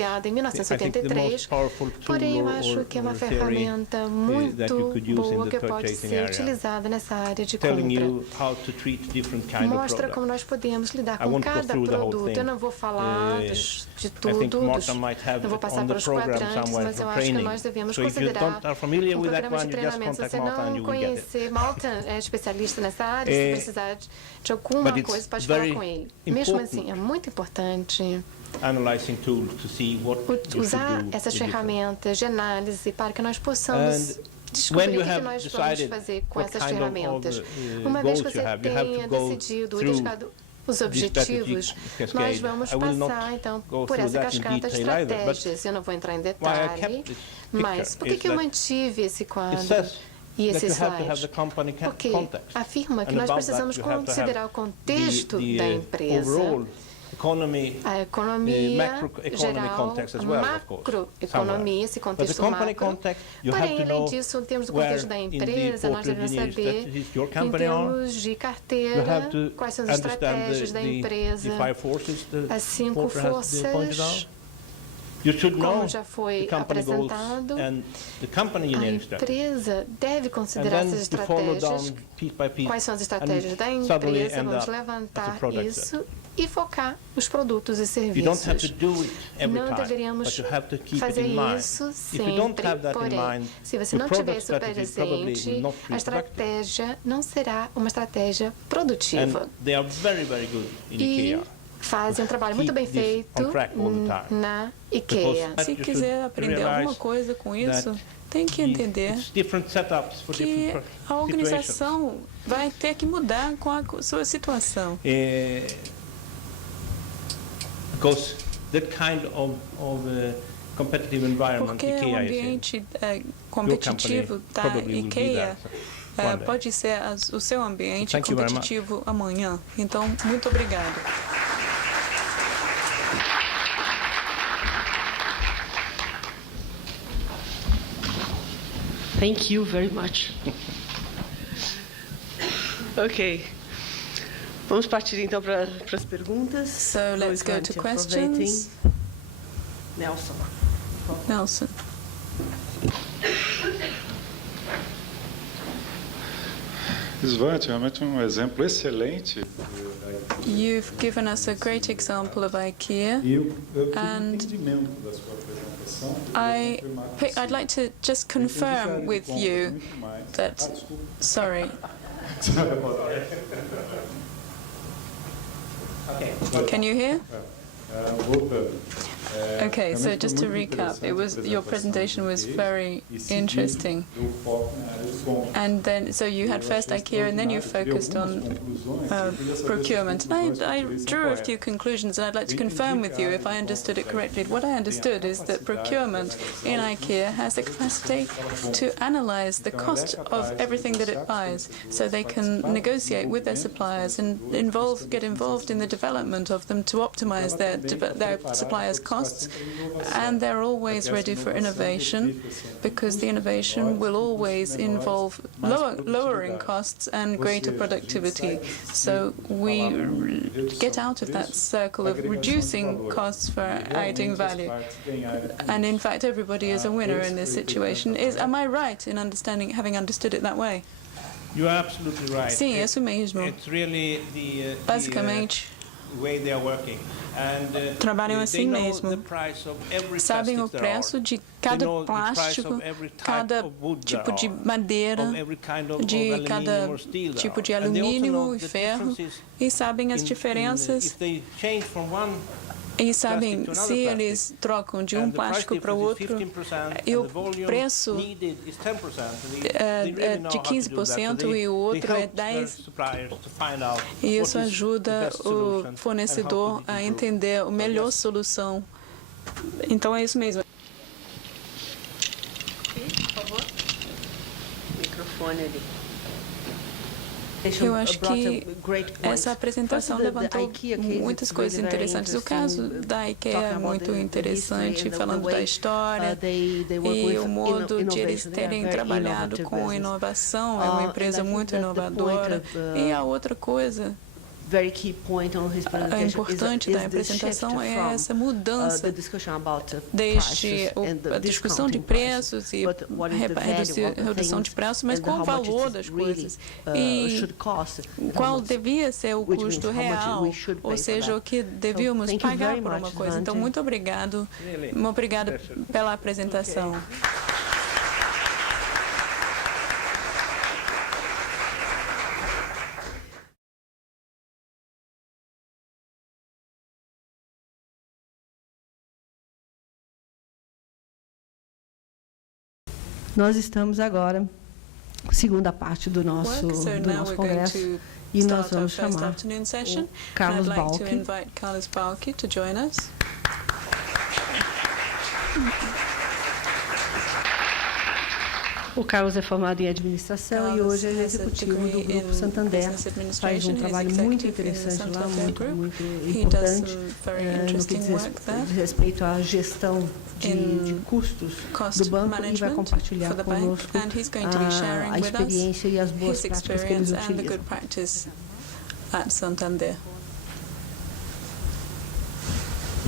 Em 1983, porém eu acho que é uma ferramenta muito boa que pode ser utilizada nessa área de compra. Mostra como nós podemos lidar com cada produto. Eu não vou falar de tudo, não vou passar pelos quadrantes, mas eu acho que nós devemos considerar um programa de treinamento. Se você não conhecer, Malta é especialista nessa área, se precisar de alguma coisa, pode falar com ele. Mesmo assim, é muito importante usar essas ferramentas de análise para que nós possamos descobrir o que nós vamos fazer com essas ferramentas. Uma vez que você tenha decidido os objetivos, nós vamos passar, então, por essa cascata de estratégias. Eu não vou entrar em detalhe, mas por que eu mantive esse quadro e esse slide? Porque afirma que nós precisamos considerar o contexto da empresa, a economia geral, a macroeconomia, esse contexto macro. Porém, além disso, em termos do contexto da empresa, nós devemos saber, em termos de carteira, quais são as estratégias da empresa, as 5 forças, como já foi apresentado, a empresa deve considerar essas estratégias. Quais são as estratégias da empresa? Vamos levantar isso e focar os produtos e serviços. Não deveríamos fazer isso sempre, porém, se você não tiver isso presente, a estratégia não será uma estratégia produtiva. E fazem um trabalho muito bem feito na IKEA. Se quiser aprender alguma coisa com isso, tem que entender que a organização vai ter que mudar com a sua situação. Porque o ambiente competitivo da IKEA pode ser o seu ambiente competitivo amanhã. Então, muito obrigado. Thank you very much. Ok. Vamos partir então para as perguntas. So let's go to questions. Nelson. Svante, realmente exemplo excelente. You've given us a great example of IKEA, and I'd like to just confirm with you that, sorry. Can you hear? Okay, so just to recap, your presentation was very interesting. And then, so you had first IKEA, and then you focused on procurement. And I drew a few conclusions, and I'd like to confirm with you if I understood it correctly. What I understood is that procurement in IKEA has the capacity to analyze the cost of everything that it buys, so they can negotiate with their suppliers and get involved in the development of them to optimize their suppliers' costs, and they're always ready for innovation, because the innovation will always involve lowering costs and greater productivity. So we get out of that circle of reducing costs for adding value. And in fact, everybody is a winner in this situation. Am I right in having understood it that way? You are absolutely right. Sim, é isso mesmo. It's really Basicamente, trabalham assim mesmo. Sabem o preço de cada plástico, cada tipo de madeira, de cada tipo de alumínio e ferro, e sabem as diferenças. E sabem, se eles trocam de um plástico para o outro, e o preço é de 15% e o outro é 10%. E isso ajuda o fornecedor a entender a melhor solução. Então é isso mesmo. Por favor. Microfone ali. Eu acho que essa apresentação levantou muitas coisas interessantes. O caso da IKEA é muito interessante, falando da história e o modo de eles terem trabalhado com inovação. É uma empresa muito inovadora. E a outra coisa O importante da apresentação é essa mudança desde a discussão de preços e redução de preços, mas qual o valor das coisas e qual devia ser o custo real, ou seja, o que devíamos pagar por uma coisa. Então, muito obrigado pela apresentação. Nós estamos agora, segunda parte do nosso congresso, e nós vamos chamar o Carlos Balki. O Carlos é formado em administração e hoje é executivo do Grupo Santander. Faz um trabalho muito interessante lá, muito importante, no que diz respeito à gestão de custos do banco, e vai compartilhar conosco a experiência e as boas práticas que eles utilizam.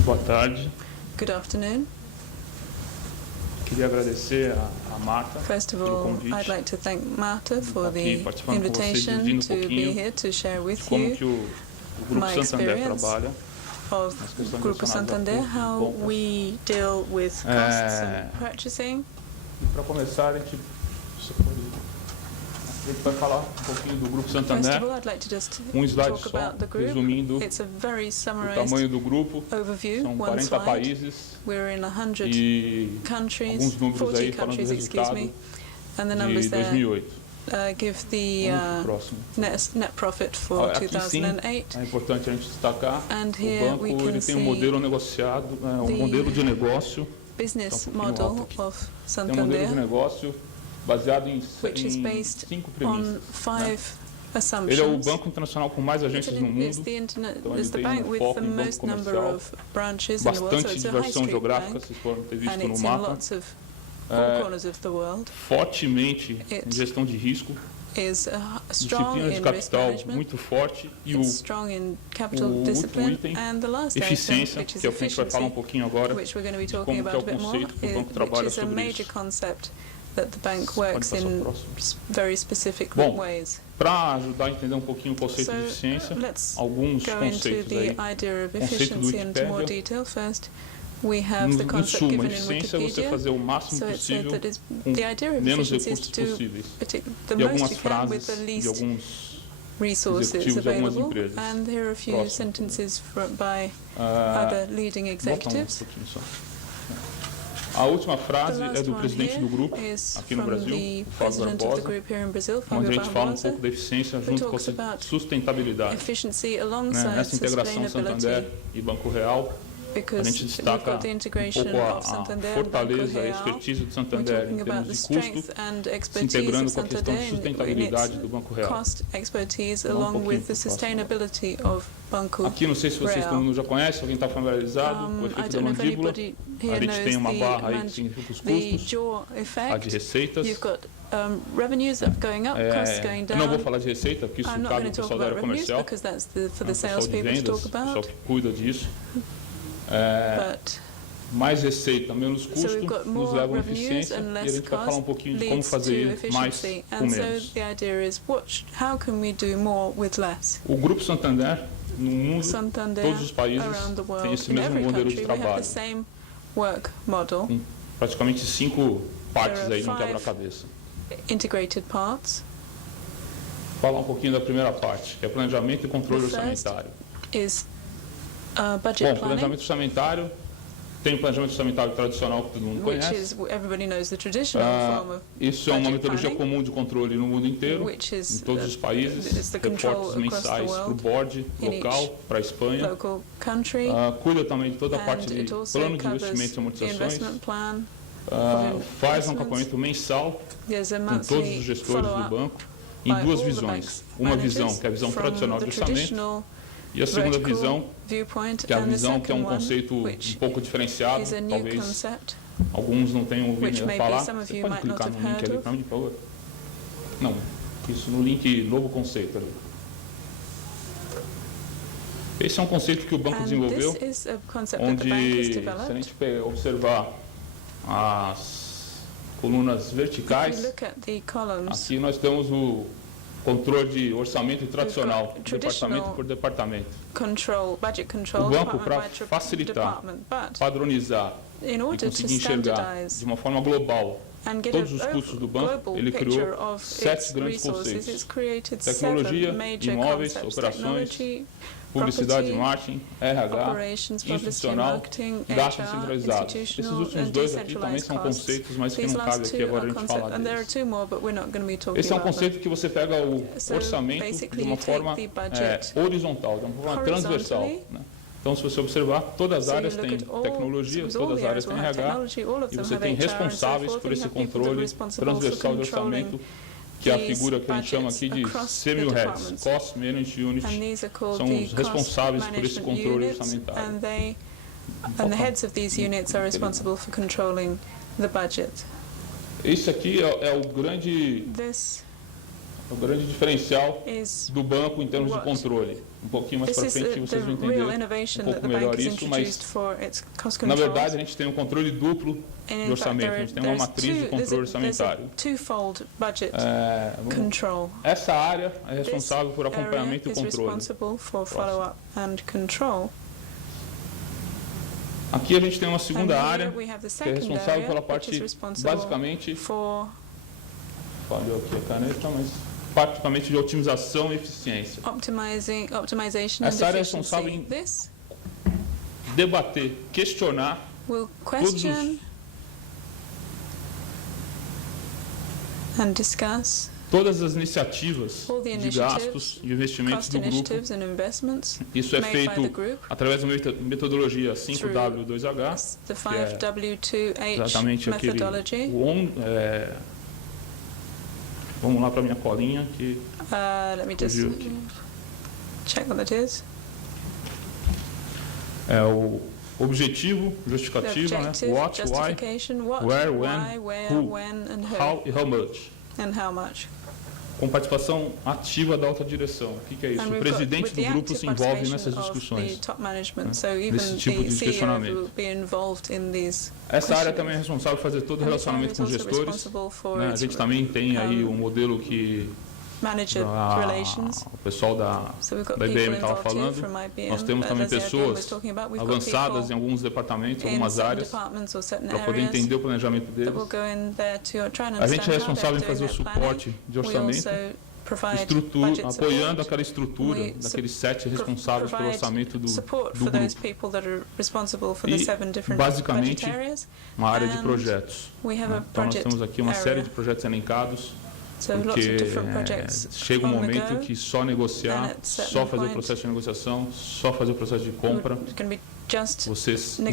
Boa tarde. Good afternoon. Queria agradecer a Marta First of pelo all, convite. I'd like to thank Marta for the participando com vocês, invitation dividindo to be here to share with como que you o Grupo my Santander experience trabalha. of Grupo Santander, how we deal with costs and purchasing. E para começar, a gente vai falar um pouquinho do Grupo Santander. First of all, I'd like to just Slide talk só, about the group. resumindo It's a very o summarized tamanho do grupo. overview, São one 40 slide. países We're in 100 e countries, alguns números 40 aí falando do countries, excuse me, resultado and the de numbers there 2008. give the Vamos pro próximo. net profit for Aqui sim, 2008. é importante a gente destacar, And o here we banco can ele tem um see modelo negociado, um the modelo de negócio, business Tá um pouquinho alto model aqui. of tem um modelo de Santander, negócio baseado em which is based 5 on premissas. 5 assumptions. Ele é o banco internacional com mais agências no It's mundo, the ele the tem bank with foco the em banco most number comercial, of branches in the world, so bastante it's a high diversão street geográfica, bank, vocês podem ter and visto no it's in mapa, lots of four corners of the world. fortemente em It gestão de risco, Is strong disciplina de in risk capital management, muito forte e it's strong in capital o discipline, último item, and the last item, eficiência, which is que é o que a gente vai falar um efficiency, pouquinho agora, which we're going to be de talking como que é o about a bit more, conceito que o banco trabalha which is a sobre major isso. concept that the bank Pode works passar in o próximo. very specific Bom, ways. para ajudar a entender um pouquinho o conceito de So eficiência, let's alguns go into conceitos the aí. idea of Conceito do efficiency into more Wikipedia. detail. First, we have the No concept suma, given in eficiência é você Wikipedia. fazer o máximo So it said possível that com the idea of menos efficiency is recursos to possíveis. the E most algumas you can with frases the de least alguns resources executivos de algumas available, empresas. and here are a few Próximo. sentences by Ah, other leading volta um executives. pouquinho só. A última The frase é last do one presidente here do grupo, is aqui no from Brasil, the o Fábio president of the Barbosa, group here in Brazil, onde Fábio a gente fala um Barbosa, pouco da eficiência who junto com talks a about sustentabilidade. efficiency Né? alongside Nessa integração Santander sustainability, e Banco Real, a because gente we've destaca got the um integration pouco of a Santander and Banco fortaleza, a Real. expertise do We're Santander em talking about the termos de custo, strength and se expertise integrando of com a questão de Santander in sustentabilidade its do Banco Real. cost expertise Vamos um along pouquinho with the pro próximo. sustainability of Banco Aqui, não sei se vocês Real. todo mundo já conhece, alguém está familiarizado com o I efeito da don't know if mandíbula. anybody A here gente tem uma knows barra aí que significa os the custos, jaw a de effect. receitas. You've got revenues going up, costs going Eu não vou down. falar de receita, porque isso I'm not cabe going ao to talk pessoal da about área revenues comercial, because that's for o the pessoal de salespeople to vendas, talk o pessoal about. que cuida disso. But Mais receita, menos custo, we've got nos more leva à revenues eficiência and e a less gente vai falar um cost pouquinho de como leads to fazer mais efficiency. com And so menos. the idea is how can we do more with less? O Grupo Santander, no mundo, Santander todos os países around the têm world, esse in mesmo every modelo de country, we have trabalho, the same work model, com praticamente 5 partes There are aí no 5 quebra-cabeça. integrated parts. Falar um pouquinho da primeira parte, que é planejamento e controle The first orçamentário. Is budget Bom, planning, planejamento orçamentário, tem o planejamento orçamentário tradicional que todo mundo which conhece. is everybody knows the traditional form of Isso é uma budget metodologia planning, comum de controle no mundo inteiro, which em is todos os países, it's the control reportes across the mensais para o world, board in each local, para a Espanha. local country, Cuida também de toda a parte and de it also plano de covers investimentos e the amortizações. investment plan. Faz um acompanhamento mensal There's a com todos os monthly gestores do follow-up banco em by duas all the visões. bank's Uma managers visão, que é a visão from tradicional de the orçamento, traditional e a segunda vertical visão, viewpoint, que é a and the visão que é um second one, conceito um which pouco diferenciado, is a new talvez concept, alguns não tenham ouvido which maybe falar. some of Você you pode might not clicar no have link heard ali of. para mim, por favor? Não, isso no link novo conceito ali. Esse é um conceito que o banco desenvolveu, onde, se a gente observar as colunas verticais, aqui nós temos o controle de orçamento tradicional, departamento por departamento. O banco, para facilitar, padronizar e conseguir enxergar de uma forma global todos os custos do banco, ele criou 7 grandes conceitos: tecnologia, imóveis, operações, publicidade e marketing, RH, institucional, gastos centralizados. Esses últimos 2 aqui também são conceitos, mas que não cabe aqui agora a gente falar deles. Esse é um conceito que você pega o orçamento de uma forma horizontal, de uma forma transversal, né? Então, se você observar, todas as áreas têm tecnologia, todas as áreas têm RH, e você tem responsáveis por esse controle transversal de orçamento, que é a figura que a gente chama aqui de CMU-Heads, Cost Management Unit, são os responsáveis por esse controle orçamentário. And the heads of these units are responsible for controlling the budget. Esse aqui é o grande diferencial do banco em termos de controle. Um pouquinho mais para frente vocês vão entender um pouco melhor isso, mas na verdade a gente tem um controle duplo de orçamento, a gente tem uma matriz de controle orçamentário. Essa área é responsável por acompanhamento e controle. Aqui a gente tem uma segunda área que é responsável pela parte, basicamente, falhou aqui a caneta, mas praticamente de otimização e eficiência. Essa área é responsável em debater, questionar todas as iniciativas de gastos e investimentos do grupo. Isso é feito através da metodologia 5W2H, que é exatamente aquele... Vamos lá para a minha colinha que let me just check what that is. É o objetivo, justificativa, né? What, why, where, when, who, how e how much. Com participação ativa da alta direção. O que é isso? O presidente do grupo se envolve nessas discussões, nesse tipo de questionamento. Essa área também é responsável por fazer todo o relacionamento com os gestores, né? A gente também tem aí um modelo que o pessoal da IBM estava falando. Nós temos também pessoas avançadas em alguns departamentos, algumas áreas, para poder entender o planejamento deles. A gente é responsável em fazer o suporte de orçamento, apoiando aquela estrutura daqueles 7 responsáveis pelo orçamento do grupo. E, basicamente, uma área de projetos. Então, nós temos aqui uma série de projetos elencados, porque chega um momento que só negociar, só fazer o processo de negociação, só fazer o processo de compra, você esgota,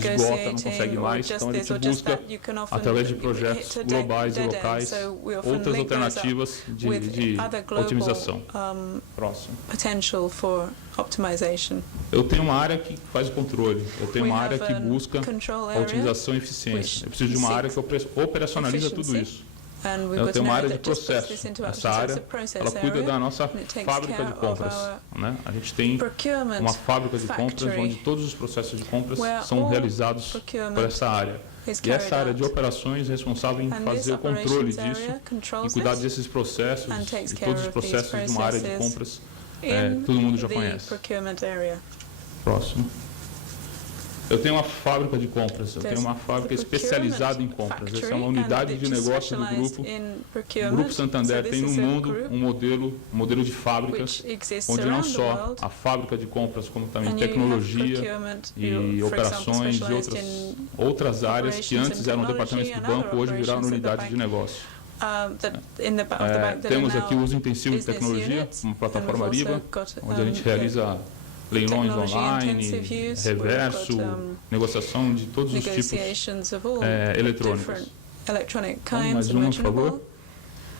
não consegue mais. Então a gente busca, através de projetos globais e locais, outras alternativas de otimização. Próximo. Eu tenho uma área que faz o controle, eu tenho uma área que busca a otimização e eficiência. Eu preciso de uma área que operacionaliza tudo isso. Eu tenho uma área de processo. Essa área, ela cuida da nossa fábrica de compras, né? A gente tem uma fábrica de compras onde todos os processos de compras são realizados por essa área. E essa área de operações é responsável em fazer o controle disso, em cuidar desses processos e todos os processos de uma área de compras. Todo mundo já conhece. Próximo. Eu tenho uma fábrica de compras, eu tenho uma fábrica especializada em compras. Essa é uma unidade de negócio do grupo. O Grupo Santander tem no mundo um modelo de fábricas, onde não só a fábrica de compras, como também tecnologia e operações e outras áreas que antes eram departamentos do banco, hoje viraram unidade de negócio. Temos aqui o uso intensivo de tecnologia, uma plataforma Ariba, onde a gente realiza leilões online, reverso, negociação de todos os tipos eletrônicos. Mais uma, por favor.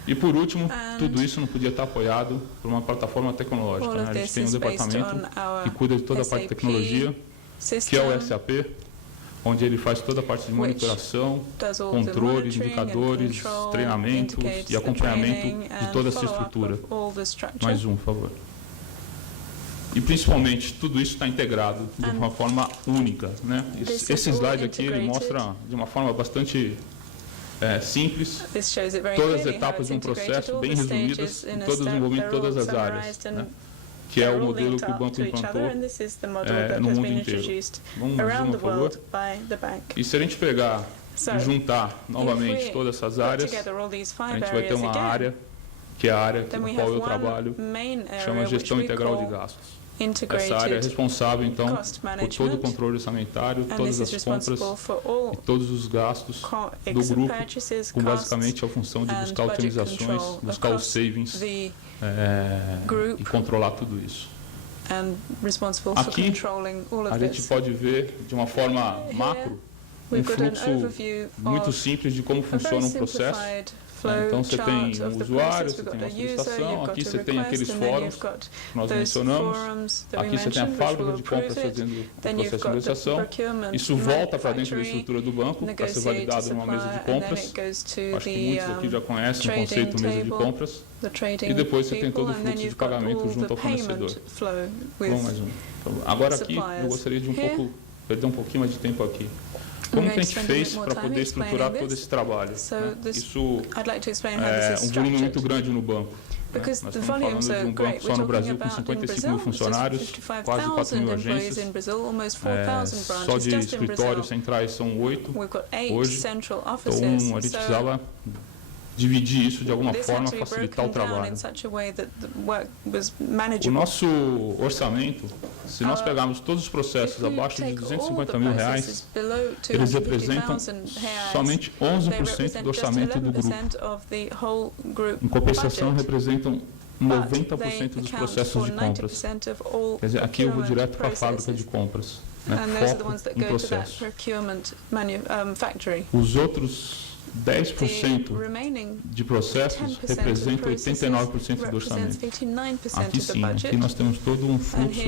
E por último, tudo isso não podia estar apoiado por uma plataforma tecnológica, né? A gente tem um departamento que cuida de toda a parte de tecnologia, que é o SAP, onde ele faz toda a parte de monitoração, controles, indicadores, treinamentos e acompanhamento de toda essa estrutura. Mais um, por favor. E, principalmente, tudo isso está integrado de uma forma única, né? Esse slide aqui ele mostra de uma forma bastante simples todas as etapas de um processo, bem resumidas, em todo o desenvolvimento de todas as áreas, né? Que é o modelo que o banco implantou no mundo inteiro. Vamos mais uma, por favor. E se a gente pegar e juntar novamente todas essas áreas, a gente vai ter uma área, que é a área com a qual eu trabalho, chama Gestão Integral de Gastos. Essa área é responsável, então, por todo o controle orçamentário, todas as compras e todos os gastos do grupo, com basicamente a função de buscar otimizações, buscar os savings e controlar tudo isso. Aqui, a gente pode ver, de uma forma macro, um fluxo muito simples de como funciona um processo. Então, você tem um usuário, você tem uma solicitação, aqui você tem aqueles fóruns que nós mencionamos, aqui você tem a fábrica de compras fazendo o processo de negociação. Isso volta para dentro da estrutura do banco para ser validado numa mesa de compras. Acho que muitos aqui já conhecem o conceito mesa de compras. E depois você tem todo o fluxo de pagamento junto ao fornecedor. Vamos mais um. Agora aqui, eu gostaria de perder um pouquinho mais de tempo aqui. Como que a gente fez para poder estruturar todo esse trabalho? Né? Isso é um volume muito grande no banco. Né? Nós estamos falando de um banco só no Brasil com 55 mil funcionários, quase 4 mil agências. Só de escritórios centrais são 8 hoje. Então, a gente precisava dividir isso de alguma forma, facilitar o trabalho. O nosso orçamento, se nós pegarmos todos os processos abaixo de R$250 mil, eles representam somente 11% do orçamento do grupo. Em compensação, representam 90% dos processos de compras. Quer dizer, aqui eu vou direto para a fábrica de compras, né? Foco em processo. Os outros 10% de processos representam 89% do orçamento. Aqui sim, aqui nós temos todo um fluxo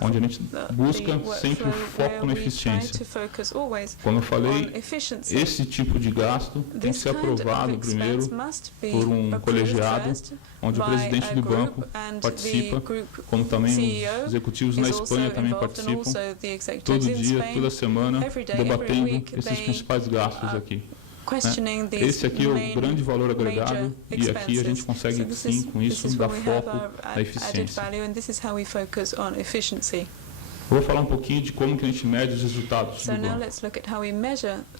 onde a gente busca sempre o foco na eficiência. Como eu falei, esse tipo de gasto tem que ser aprovado primeiro por um colegiado, onde o presidente do banco participa, como também os executivos na Espanha também participam, todo dia, toda semana, debatendo esses principais gastos aqui. Esse aqui é o grande valor agregado e aqui a gente consegue sim com isso dar foco na eficiência. Vou falar um pouquinho de como que a gente mede os resultados do banco.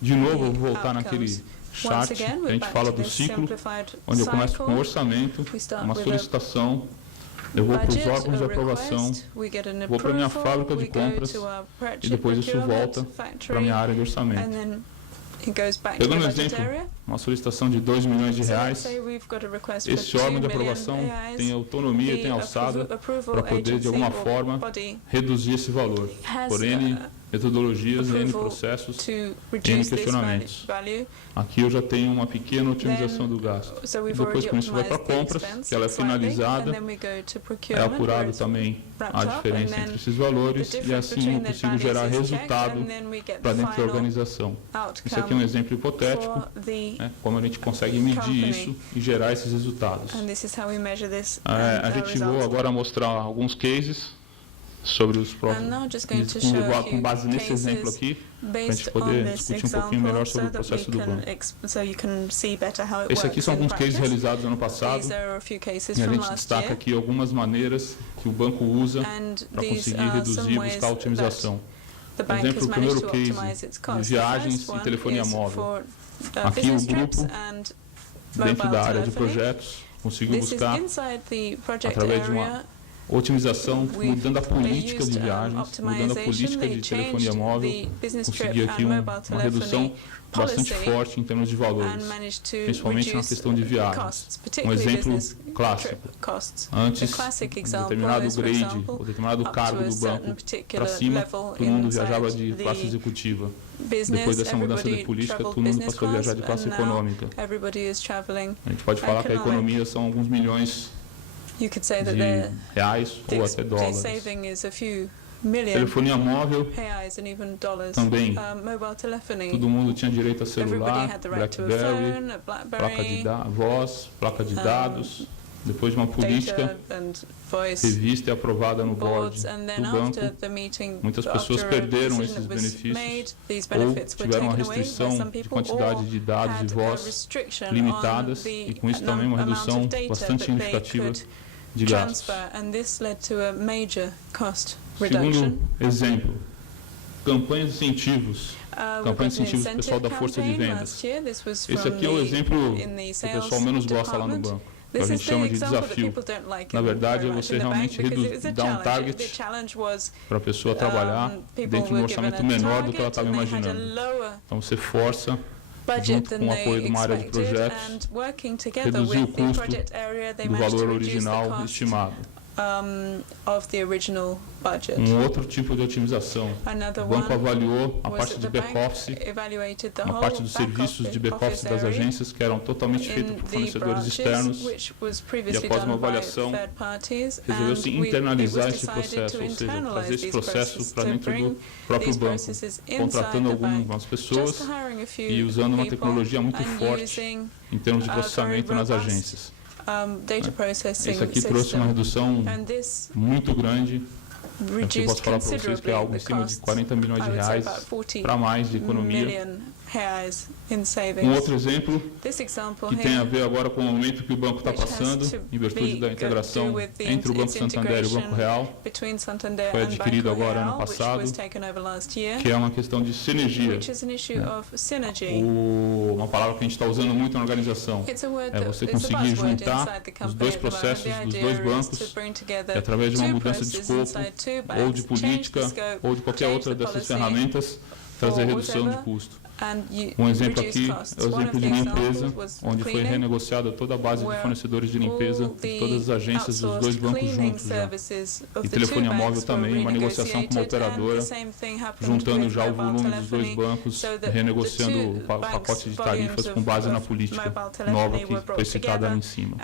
De novo, eu vou voltar naquele chart que a gente fala do ciclo, onde eu começo com o orçamento, uma solicitação, eu vou para os órgãos de aprovação, vou para a minha fábrica de compras e depois isso volta para a minha área de orçamento. Pegando um exemplo, uma solicitação de R$2 milhões, esse órgão de aprovação tem autonomia e tem alçada para poder, de alguma forma, reduzir esse valor, por N metodologias, N processos, N questionamentos. Aqui eu já tenho uma pequena otimização do gasto. Depois, com isso, vai para compras, que ela é finalizada, é apurado também a diferença entre esses valores e assim eu consigo gerar resultado para dentro da organização. Isso aqui é um exemplo hipotético, né, como a gente consegue medir isso e gerar esses resultados. A gente vai agora mostrar alguns cases sobre os próprios, com base nesse exemplo aqui, para a gente poder discutir um pouquinho melhor sobre o processo do banco. Esses aqui são alguns cases realizados ano passado, e a gente destaca aqui algumas maneiras que o banco usa para conseguir reduzir e buscar otimização. Por exemplo, o primeiro case de viagens e telefonia móvel. Aqui o grupo, dentro da área de projetos, conseguiu buscar, através de uma otimização, mudando a política de viagens, mudando a política de telefonia móvel, conseguir aqui uma redução bastante forte em termos de valores, principalmente na questão de viagens. Um exemplo clássico, antes, determinado grade, ou determinado cargo do banco para cima, todo mundo viajava de classe executiva. Depois dessa mudança de política, todo mundo passou a viajar de classe econômica. A gente pode falar que a economia são alguns milhões de reais ou até dólares. Telefonia móvel também. Todo mundo tinha direito a celular, BlackBerry, placa de voz, placa de dados. depois de uma política revista e aprovada no board do banco, muitas pessoas perderam esses benefícios ou tiveram uma restrição de quantidade de dados e voz limitadas e com isso também uma redução bastante significativa de gastos. Segundo exemplo, campanhas de incentivos do pessoal da força de vendas. Esse aqui é o exemplo que o pessoal menos gosta lá no banco, que a gente chama de desafio. Na verdade, é você realmente dar um target para a pessoa trabalhar dentro de um orçamento menor do que ela estava imaginando. Então você força, junto com o apoio de uma área de projetos, reduzir o custo do valor original estimado. Outro tipo de otimização. O banco avaliou a parte de back-office, uma parte dos serviços de back-office das agências que eram totalmente feitos por fornecedores externos e após uma avaliação resolveu-se internalizar esse processo, ou seja, trazer esse processo para dentro do próprio banco, contratando algumas pessoas e usando uma tecnologia muito forte em termos de processamento nas agências. Isso aqui trouxe uma redução muito grande. Eu posso falar para vocês que é algo em cima de 40 milhões de reais para mais de economia. Outro exemplo que tem a ver agora com o momento que o banco está passando, em virtude da integração entre o Banco Santander e o Banco Real, foi adquirido agora ano passado, que é uma questão de sinergia. Uma palavra que a gente está usando muito na organização é você conseguir juntar os dois processos dos dois bancos e através de uma mudança de escopo ou de política ou de qualquer outra dessas ferramentas trazer redução de custo. Um exemplo aqui é o exemplo de uma empresa onde foi renegociada toda a base de fornecedores de limpeza de todas as agências dos dois bancos juntos já. E telefonia móvel também, uma negociação com uma operadora, juntando já o volume dos dois bancos, renegociando o pacote de tarifas com base na política nova que foi citada ali em cima.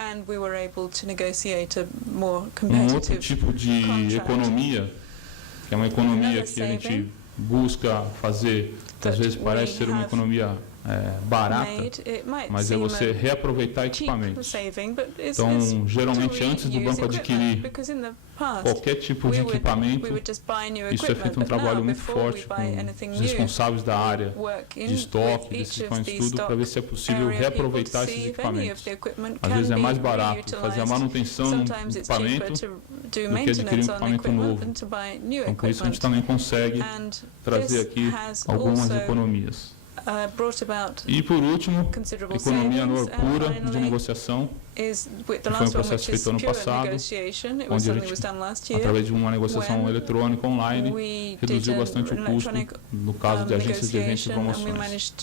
Outro tipo de economia, que é uma economia que a gente busca fazer, às vezes parece ser uma economia barata, mas é você reaproveitar equipamentos. Então, geralmente, antes do banco adquirir qualquer tipo de equipamento, isso é feito um trabalho muito forte com os responsáveis da área de estoque, desses equipamentos, tudo, para ver se é possível reaproveitar esses equipamentos. Às vezes é mais barato fazer a manutenção do equipamento do que adquirir um equipamento novo. Então, por isso a gente também consegue trazer aqui algumas economias. E por último, economia pura de negociação, que foi um processo feito ano passado, onde a gente, através de uma negociação eletrônica online, reduziu bastante o custo, no caso de agências de eventos e promoções.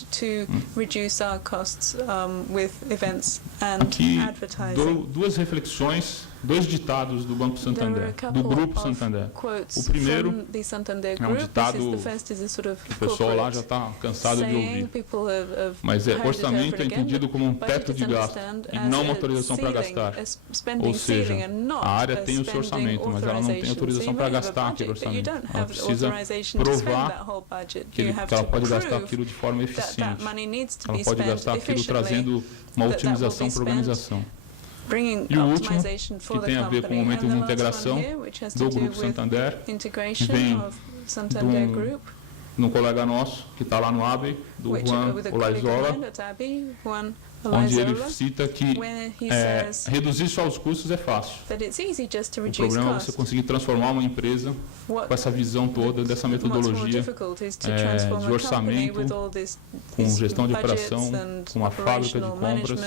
Aqui, duas reflexões, dois ditados do Banco Santander, do Grupo Santander. O primeiro é um ditado que o pessoal lá já está cansado de ouvir, mas orçamento é entendido como um teto de gasto e não uma autorização para gastar. Ou seja, a área tem o seu orçamento, mas ela não tem autorização para gastar aquele orçamento. Ela precisa provar que ela pode gastar aquilo de forma eficiente. Ela pode gastar aquilo trazendo uma otimização para a organização. E o último, que tem a ver com o momento de integração do Grupo Santander, que vem de um colega nosso que está lá no ABE, do Juan Olaizola, onde ele cita que reduzir só os custos é fácil. O problema é você conseguir transformar uma empresa com essa visão toda, dessa metodologia de orçamento, com gestão de operação, com uma fábrica de compras,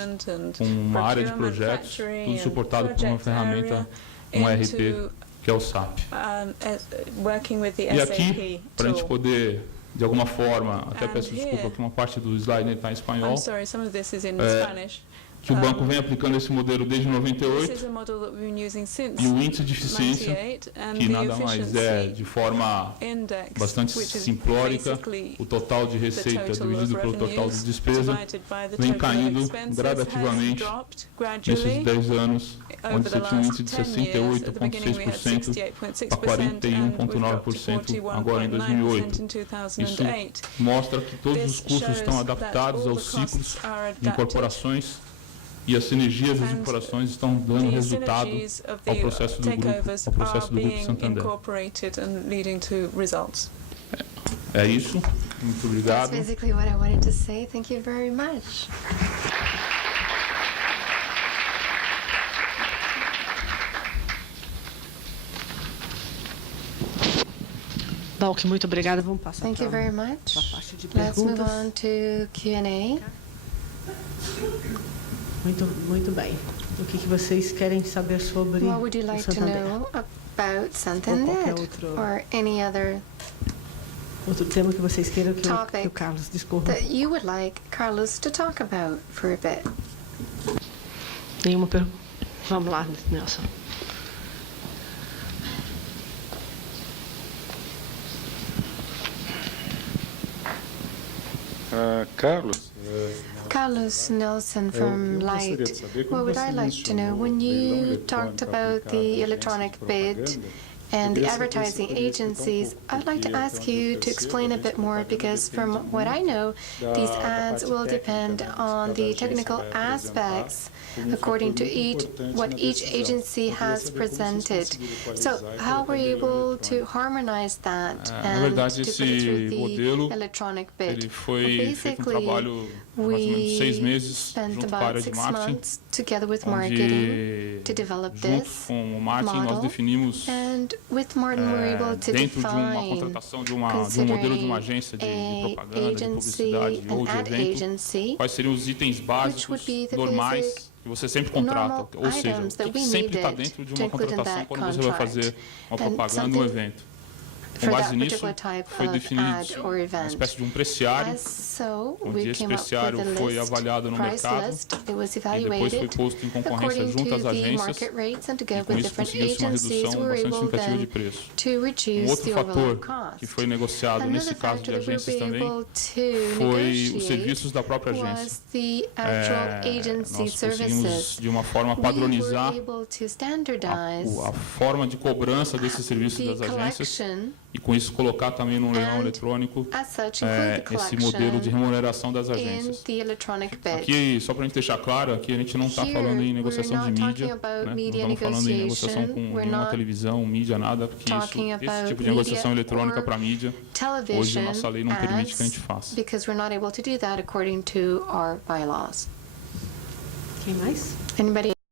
com uma área de projetos, tudo suportado por uma ferramenta, um ERP, que é o SAP. E aqui, para a gente poder, de alguma forma, até peço desculpa que uma parte do slide está em espanhol, que o banco vem aplicando esse modelo desde 98, e o índice de eficiência, que nada mais é, de forma bastante simplórica, o total de receita dividido pelo total de despesa, vem caindo gradativamente nesses 10 anos, onde você tinha um índice de 68,6% a 41,9% agora em 2008. Isso mostra que todos os custos estão adaptados aos ciclos de incorporações E as sinergias das incorporações estão dando resultado ao processo do Grupo Santander. É isso. Muito obrigado. That's basically what I wanted to say. Thank you very much. Dalk, muito obrigada. Vamos passar Thank you very much. para a parte de Let's move perguntas. on to Q&A. Muito bem. O que vocês querem saber sobre What would you like o to Santander? know about Santander or any other Outro tema que vocês queiram que topic o Carlos discorra? that you would like Carlos to talk about for a bit? Nenhuma pergunta. Vamos lá, Nelson. Carlos Nelson from Light. What would I like to know? When you talked about the electronic bid and the advertising agencies, I'd like to ask you to explain a bit more, because from what I know, these ads will depend on the technical aspects according to what each agency has presented. So how were you able to harmonize that and to put it through the electronic bid? Ele foi feito trabalho mais ou menos 6 meses junto com a área de marketing, together with marketing to develop this com o marketing nós definimos dentro de uma contratação de um modelo de uma agência de propaganda, de publicidade ou de evento, quais seriam os itens básicos normais que você sempre contrata, ou seja, o que sempre está dentro de uma contratação quando você vai fazer uma propaganda ou um evento. Com base nisso, foi definido uma espécie de um preciário, onde esse preciário foi avaliado no mercado e depois foi posto em concorrência junto às agências, e com isso conseguiu-se uma redução bastante significativa de preço. Um outro fator que foi negociado nesse caso de agências também foi os serviços da própria agência. Nós conseguimos, de uma forma, padronizar a forma de cobrança desses serviços das agências e, com isso, colocar também no leilão eletrônico esse modelo de remuneração das agências. Aqui, só para a gente deixar claro, aqui a gente não está falando em negociação de mídia, né? Não estamos falando em negociação com nenhuma televisão, mídia, nada, porque esse tipo de negociação eletrônica para mídia, hoje nossa lei não permite que a gente faça. Because we're not able to do that according to our bylaws. Quem mais? Anybody